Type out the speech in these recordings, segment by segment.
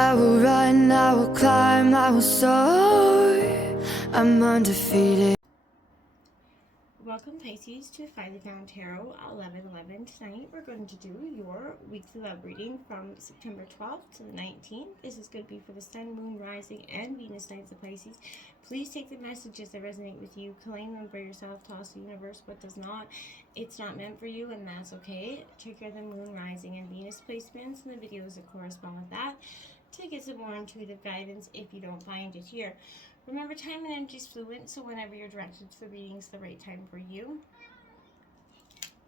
I will run, I will climb, I will soar. I'm undefeated. Welcome, Pisces, to Finally Found Tarot 11/11. Tonight we're going to do your weekly love reading from September 12th to the 19th. This is going to be for the Sun, Moon, Rising, and Venus Nights of Pisces. Please take the messages that resonate with you, claim them for yourself, toss the universe what does not. It's not meant for you, and that's okay. Check your the Moon, Rising, and Venus placements and the videos that correspond with that to get some more intuitive guidance if you don't find it here. Remember, time and energy is fluid, so whenever you're directed to the reading, it's the right time for you.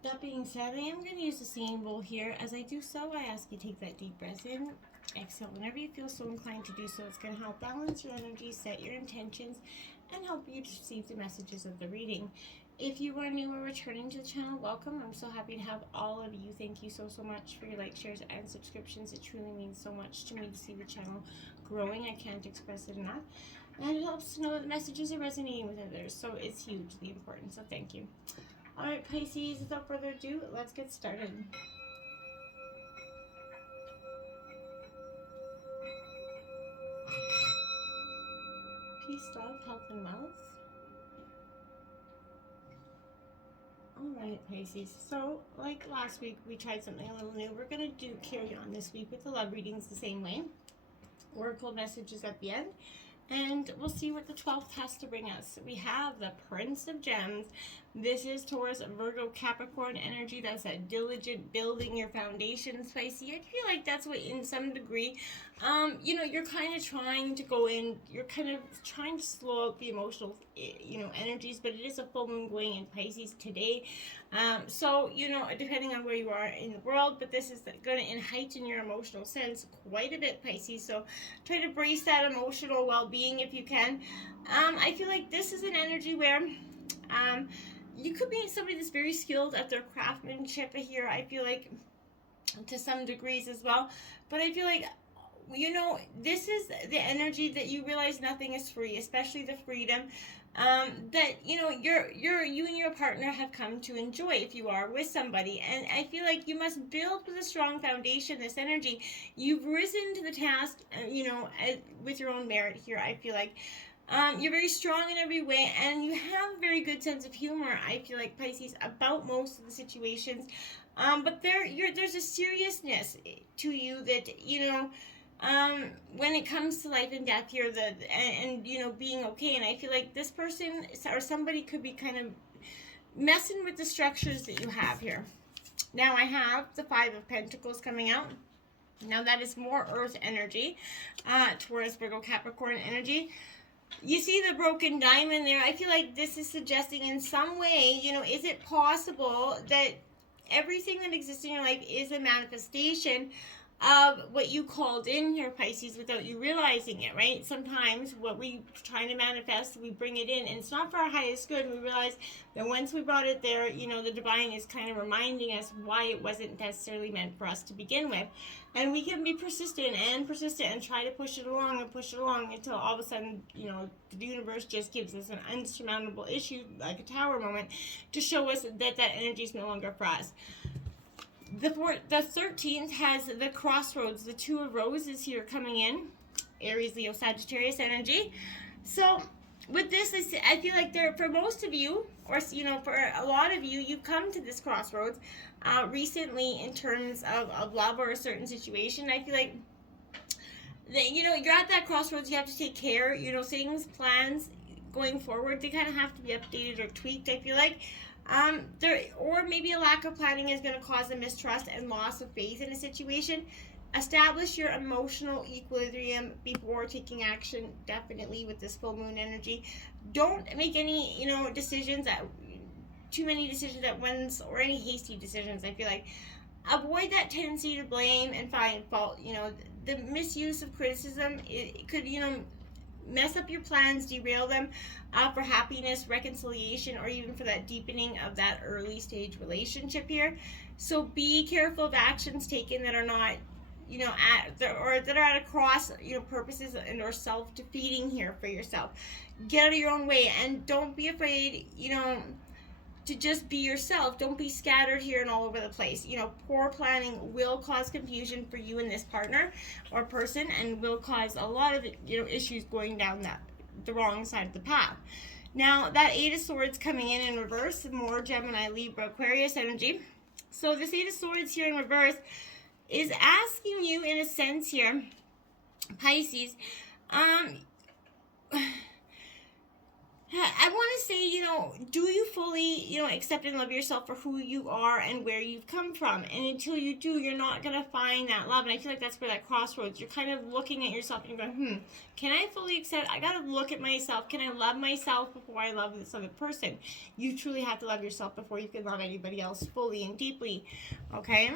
That being said, I am going to use the same rule here. As I do so, I ask you to take that deep breath in, exhale whenever you feel so inclined to do so. It's going to help balance your energy, set your intentions, and help you to receive the messages of the reading. If you are new or returning to the channel, welcome. I'm so happy to have all of you. Thank you so much for your likes, shares, and subscriptions. It truly means so much to me to see the channel growing. I can't express it enough. And it helps to know that the messages are resonating with others. So it's huge, the importance. So thank you. All right, Pisces, without further ado, let's get started. Peace, love, health, and wealth. All right, Pisces. So, like last week, we tried something a little new. We're going to carry on this week with the love readings the same way. Oracle messages at the end. And we'll see what the 12th has to bring us. We have the Prince of Gems. This is Taurus, Virgo, Capricorn energy. That's that diligent building your foundation, Pisces. I feel like that's what, in some degree, you're kind of trying to go in. You're kind of trying to slow up the emotional, energies. But it is a full moon going in Pisces today. So, depending on where you are in the world, but this is going to heighten your emotional sense quite a bit, Pisces. So try to brace that emotional well-being if you can. I feel like this is an energy where you could be somebody that's very skilled at their craftsmanship here. I feel like to some degrees as well. But I feel like, this is the energy that you realize nothing is free, especially the freedom that you and your partner have come to enjoy if you are with somebody. And I feel like you must build with a strong foundation this energy. You've risen to the task, with your own merit here. I feel like you're very strong in every way, and you have a very good sense of humor, I feel like, Pisces, about most of the situations. But there's a seriousness to you that, when it comes to life and death here, being okay. And I feel like this person or somebody could be kind of messing with the structures that you have here. Now I have the Five of Pentacles coming out. Now that is more earth energy, Taurus, Virgo, Capricorn energy. You see the broken diamond there. I feel like this is suggesting in some way, is it possible that everything that exists in your life is a manifestation of what you called in here, Pisces, without you realizing it, right? Sometimes what we trying to manifest, we bring it in, and it's not for our highest good. We realize that once we brought it there, the divine is kind of reminding us why it wasn't necessarily meant for us to begin with. And we can be persistent and try to push it along until all of a sudden, the universe just gives us an unsurmountable issue, like a tower moment, to show us that energy is no longer for us. The 13th has the crossroads, the Two of Roses here coming in, Aries, Leo, Sagittarius energy. So with this, I feel like for most of you, or for a lot of you, you've come to this crossroads recently in terms of love or a certain situation. I feel like that, you're at that crossroads. You have to take care. Things, plans going forward, they kind of have to be updated or tweaked, I feel like. Or maybe a lack of planning is going to cause a mistrust and loss of faith in a situation. Establish your emotional equilibrium before taking action, definitely, with this full moon energy. Don't make any, too many decisions at once, or any hasty decisions, I feel like. Avoid that tendency to blame and find fault. The misuse of criticism, it could, mess up your plans, derail them for happiness, reconciliation, or even for that deepening of that early stage relationship here. So be careful of actions taken that are not, that are at a cross, purposes and or self-defeating here for yourself. Get out of your own way, and don't be afraid, to just be yourself. Don't be scattered here and all over the place. You know, poor planning will cause confusion for you and this partner or person, and will cause a lot of, you know, issues going down the wrong side of the path. Now, that Eight of Swords coming in reverse, more Gemini, Libra, Aquarius energy. So this Eight of Swords here in reverse is asking you, in a sense here, Pisces, I want to say, you know, do you fully, you know, accept and love yourself for who you are and where you've come from? And until you do, you're not going to find that love. And I feel like that's where that crossroads, you're kind of looking at yourself and you're going, can I fully accept? I got to look at myself. Can I love myself before I love this other person? You truly have to love yourself before you can love anybody else fully and deeply. Okay?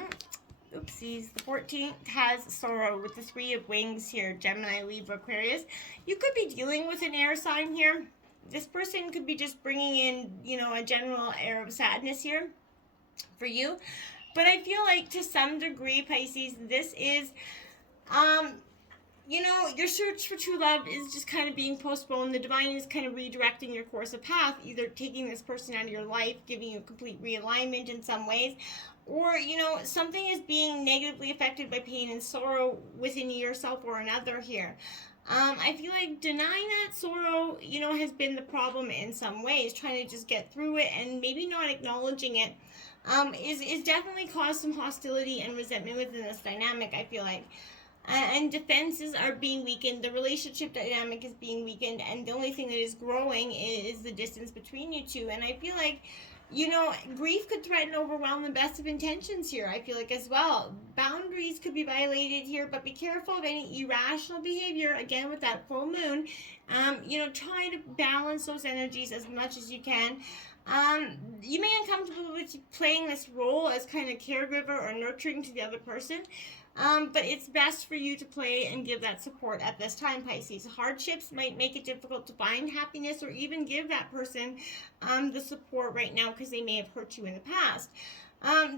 Oopsies. The 14th has sorrow with the Three of Wings here. Gemini, Libra, Aquarius. You could be dealing with an air sign here. This person could be just bringing in, you know, a general air of sadness here for you. But I feel like to some degree, Pisces, this is, you know, your search for true love is just kind of being postponed. The divine is kind of redirecting your course of path, either taking this person out of your life, giving you a complete realignment in some ways, or, you know, something is being negatively affected by pain and sorrow within yourself or another here. I feel like denying that sorrow, you know, has been the problem in some ways. Trying to just get through it and maybe not acknowledging it is definitely caused some hostility and resentment within this dynamic, I feel like. And defenses are being weakened. The relationship dynamic is being weakened. And the only thing that is growing is the distance between you two. And I feel like, you know, grief could threaten to overwhelm the best of intentions here, I feel like, as well. Boundaries could be violated here, but be careful of any irrational behavior, again, with that full moon. You know, try to balance those energies as much as you can. You may be uncomfortable with playing this role as kind of caregiver or nurturing to the other person. But it's best for you to play and give that support at this time, Pisces. Hardships might make it difficult to find happiness or even give that person the support right now because they may have hurt you in the past.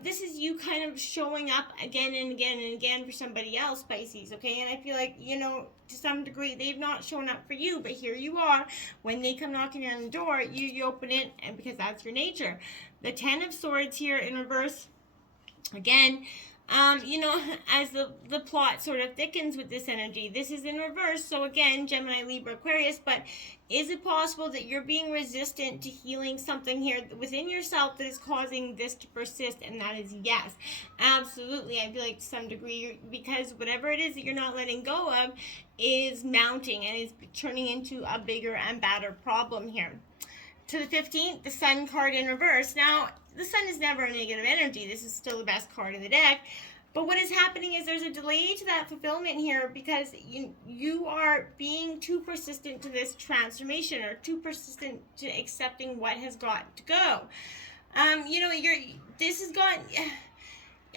This is you kind of showing up again and again and again for somebody else, Pisces, okay? And I feel like, you know, to some degree, they've not shown up for you, but here you are. When they come knocking on the door, you open it, and because that's your nature. The Ten of Swords here in reverse, again, you know, as the plot sort of thickens with this energy, this is in reverse. So again, Gemini, Libra, Aquarius, but is it possible that you're being resistant to healing something here within yourself that is causing this to persist? And that is yes, absolutely. I feel like to some degree, because whatever it is that you're not letting go of is mounting and is turning into a bigger and badder problem here. To the 15th, the Sun card in reverse. Now, the Sun is never a negative energy. This is still the best card in the deck. But what is happening is there's a delay to that fulfillment here because you are being too persistent to this transformation or too persistent to accepting what has got to go. You know, this has gotten...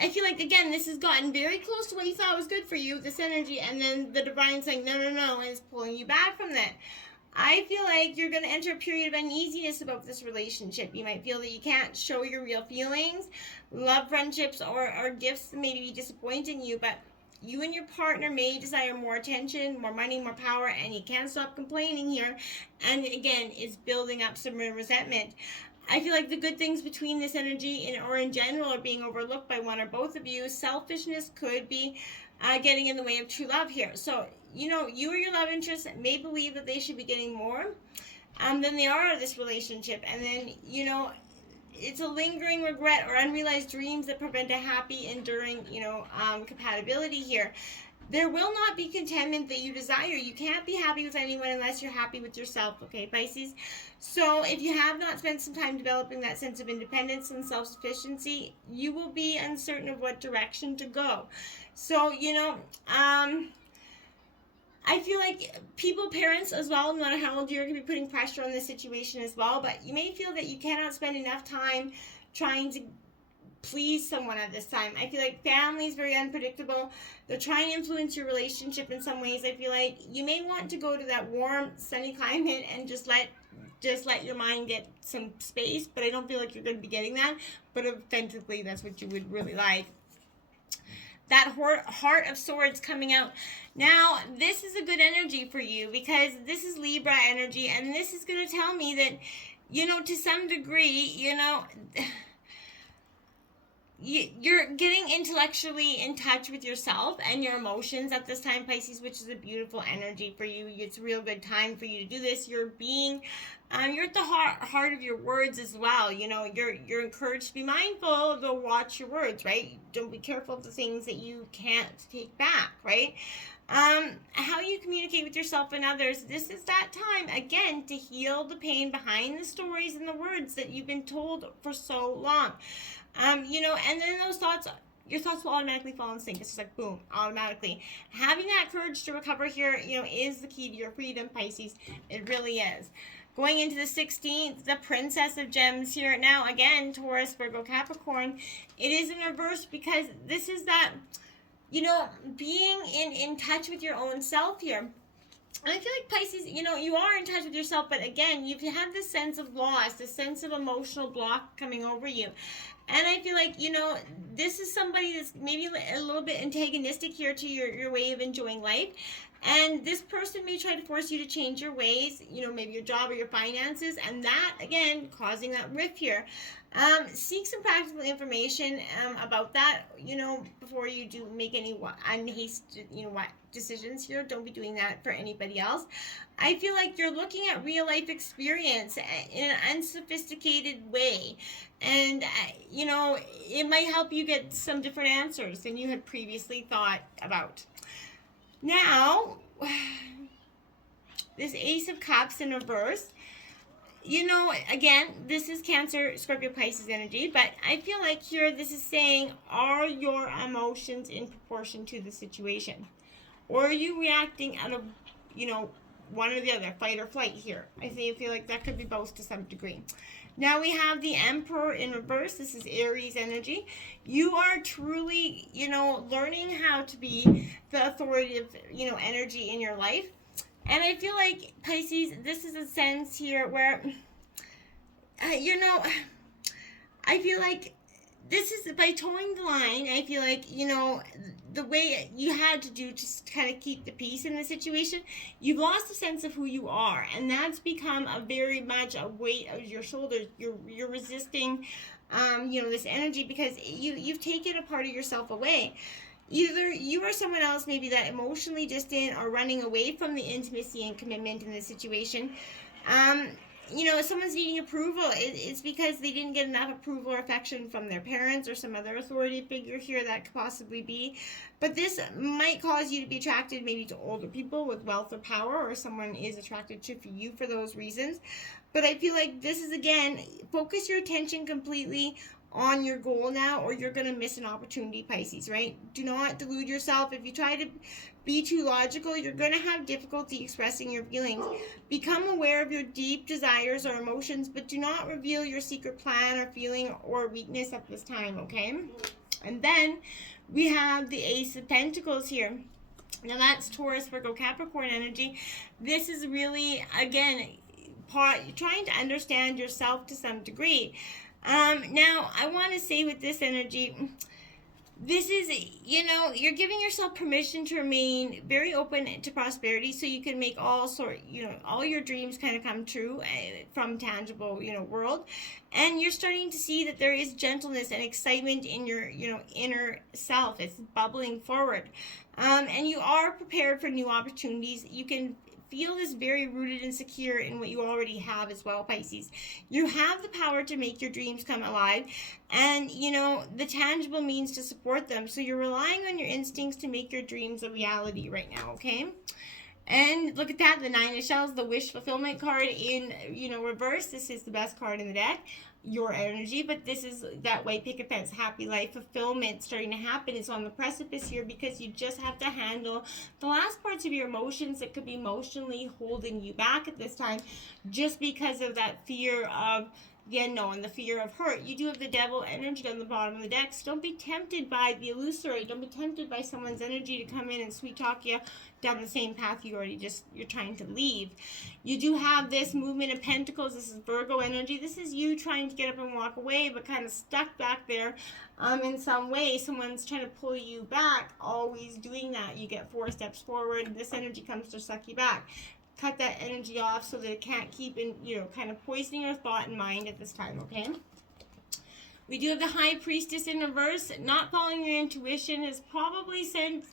I feel like, again, this has gotten very close to what you thought was good for you, this energy, and then the divine's saying, no, and it's pulling you back from that. I feel like you're going to enter a period of uneasiness about this relationship. You might feel that you can't show your real feelings. Love, friendships, or gifts may be disappointing you, but you and your partner may desire more attention, more money, more power, and you can't stop complaining here. And again, it's building up some resentment. I feel like the good things between this energy or in general are being overlooked by one or both of you. Selfishness could be getting in the way of true love here. So, you know, you or your love interest may believe that they should be getting more than they are out of this relationship. And then, you know, it's a lingering regret or unrealized dreams that prevent a happy, enduring, you know, compatibility here. There will not be contentment that you desire. You can't be happy with anyone unless you're happy with yourself, okay, Pisces? So if you have not spent some time developing that sense of independence and self-sufficiency, you will be uncertain of what direction to go. So, you know, I feel like parents as well, no matter how old you are, can be putting pressure on this situation as well. But you may feel that you cannot spend enough time trying to please someone at this time. I feel like family is very unpredictable. They're trying to influence your relationship in some ways. I feel like you may want to go to that warm, sunny climate and just let your mind get some space. But I don't feel like you're going to be getting that. But authentically, that's what you would really like. That Heart of Swords coming out. Now, this is a good energy for you because this is Libra energy, and this is going to tell me that to some degree, you're getting intellectually in touch with yourself and your emotions at this time, Pisces, which is a beautiful energy for you. It's a real good time for you to do this. You're at the heart of your words as well. You're encouraged to be mindful, to watch your words, right? Don't be careful of the things that you can't take back, right? How you communicate with yourself and others. This is that time, again, to heal the pain behind the stories and the words that you've been told for so long. And then your thoughts will automatically fall in sync. It's just like, boom, automatically. Having that courage to recover here, is the key to your freedom, Pisces. It really is. Going into the 16th, the Princess of Gems here. Now, again, Taurus, Virgo, Capricorn. It is in reverse because this is that, being in touch with your own self here. And I feel like Pisces, you are in touch with yourself, but again, you've had this sense of loss, this sense of emotional block coming over you. And I feel like, this is somebody that's maybe a little bit antagonistic here to your way of enjoying life. And this person may try to force you to change your ways, maybe your job or your finances. And that, again, causing that rift here. Seek some practical information about that, before you do make any unhasty, decisions here. Don't be doing that for anybody else. I feel like you're looking at real life experience in an unsophisticated way. And, it might help you get some different answers than you had previously thought about. Now, this Ace of Cups in reverse. Again, this is Cancer, Scorpio, Pisces energy, but I feel like here this is saying, are your emotions in proportion to the situation? Or are you reacting out of, one or the other, fight or flight here? I feel like that could be both to some degree. Now we have the Emperor in reverse. This is Aries energy. You are truly, learning how to be the authoritative, energy in your life. And I feel like, Pisces, this is a sense here where, I feel like this is, by towing the line, I feel like, the way you had to do to kind of keep the peace in the situation, you've lost a sense of who you are. And that's become a very much a weight of your shoulders. You're resisting, this energy because you've taken a part of yourself away. Either you or someone else may be that emotionally distant or running away from the intimacy and commitment in the situation. If someone's needing approval, it's because they didn't get enough approval or affection from their parents or some other authority figure here that could possibly be. But this might cause you to be attracted maybe to older people with wealth or power, or someone is attracted to you for those reasons. But I feel like this is, again, focus your attention completely on your goal now, or you're going to miss an opportunity, Pisces, right? Do not delude yourself. If you try to be too logical, you're going to have difficulty expressing your feelings. Become aware of your deep desires or emotions, but do not reveal your secret plan or feeling or weakness at this time, okay? And then we have the Ace of Pentacles here. Now that's Taurus, Virgo, Capricorn energy. This is really, again, trying to understand yourself to some degree. Now, I want to say with this energy, this is, you're giving yourself permission to remain very open to prosperity so you can make all your dreams kind of come true from tangible, world. And you're starting to see that there is gentleness and excitement in your, inner self. It's bubbling forward. And you are prepared for new opportunities. You can feel this very rooted and secure in what you already have as well, Pisces. You have the power to make your dreams come alive and, the tangible means to support them. So you're relying on your instincts to make your dreams a reality right now, okay? And look at that, the Nine of Shells, the wish fulfillment card in, reverse. This is the best card in the deck, your energy, but this is that white picket fence, happy life fulfillment starting to happen. It's on the precipice here because you just have to handle the last parts of your emotions that could be emotionally holding you back at this time just because of that fear of the unknown, the fear of hurt. You do have the devil energy on the bottom of the deck, so don't be tempted by the illusory. Don't be tempted by someone's energy to come in and sweet talk you down the same path you're trying to leave. You do have this movement of pentacles. This is Virgo energy. This is you trying to get up and walk away, but kind of stuck back there in some way. Someone's trying to pull you back, always doing that. You get 4 steps forward. This energy comes to suck you back. cut that energy off so that it can't keep in, kind of poisoning your thought and mind at this time, okay? We do have the High Priestess in reverse. Not following your intuition is probably sent,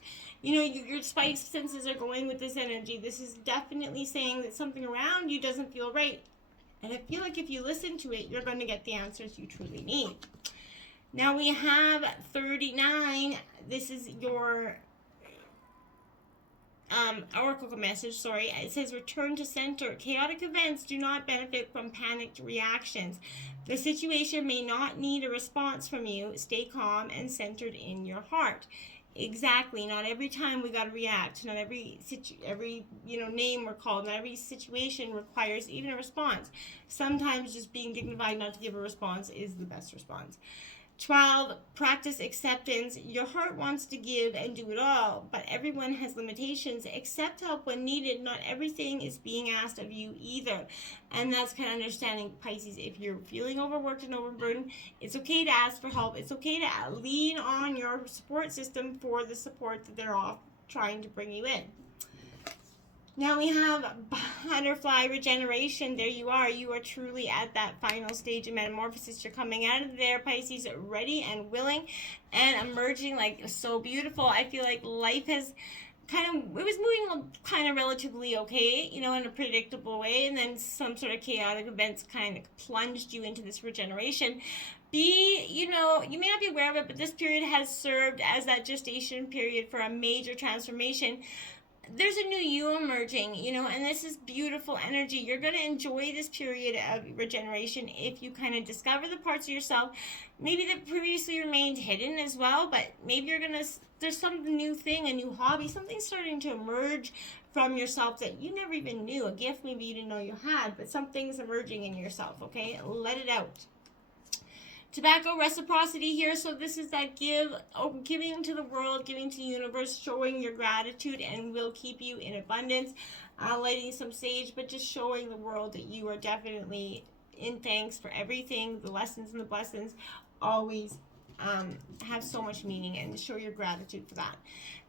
your spice senses are going with this energy. This is definitely saying that something around you doesn't feel right. And I feel like if you listen to it, you're going to get the answers you truly need. Now we have 39. This is your oracle message, sorry. It says return to center. Chaotic events do not benefit from panicked reactions. The situation may not need a response from you. Stay calm and centered in your heart. Exactly. Not every time we got to react. Not every name we're called. Not every situation requires even a response. Sometimes just being dignified not to give a response is the best response. 12, practice acceptance. Your heart wants to give and do it all, but everyone has limitations. Accept help when needed. Not everything is being asked of you either. And that's kind of understanding, Pisces. If you're feeling overworked and overburdened, it's okay to ask for help. It's okay to lean on your support system for the support that they're all trying to bring you in. Now we have butterfly regeneration. There you are. You are truly at that final stage of metamorphosis. You're coming out of there, Pisces, ready and willing and emerging like so beautiful. I feel like life has it was moving kind of relatively okay, in a predictable way. And then some sort of chaotic events kind of plunged you into this regeneration. You may not be aware of it, but this period has served as that gestation period for a major transformation. There's a new you emerging, and this is beautiful energy. You're going to enjoy this period of regeneration if you kind of discover the parts of yourself maybe that previously remained hidden as well, but maybe there's some new thing, a new hobby, something starting to emerge from yourself that you never even knew, a gift maybe you didn't know you had, but something's emerging in yourself, okay? Let it out. Tobacco reciprocity here. So this is that giving to the world, giving to the universe, showing your gratitude, and will keep you in abundance. Lighting some sage, but just showing the world that you are definitely in thanks for everything. The lessons and the blessings always have so much meaning, and show your gratitude for that.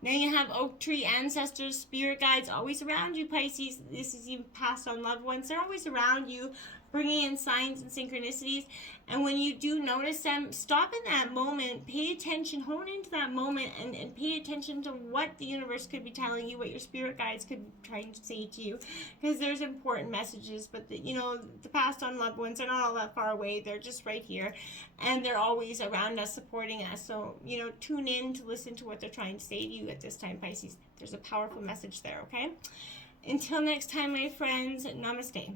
Then you have oak tree ancestors, spirit guides, always around you, Pisces. This is you passed on loved ones. They're always around you, bringing in signs and synchronicities. And when you do notice them, stop in that moment, pay attention, hone into that moment, and pay attention to what the universe could be telling you, what your spirit guides could be trying to say to you, because there's important messages. But the passed on loved ones are not all that far away. They're just right here, and they're always around us, supporting us. So tune in to listen to what they're trying to say to you at this time, Pisces. There's a powerful message there, okay? Until next time, my friends, namaste.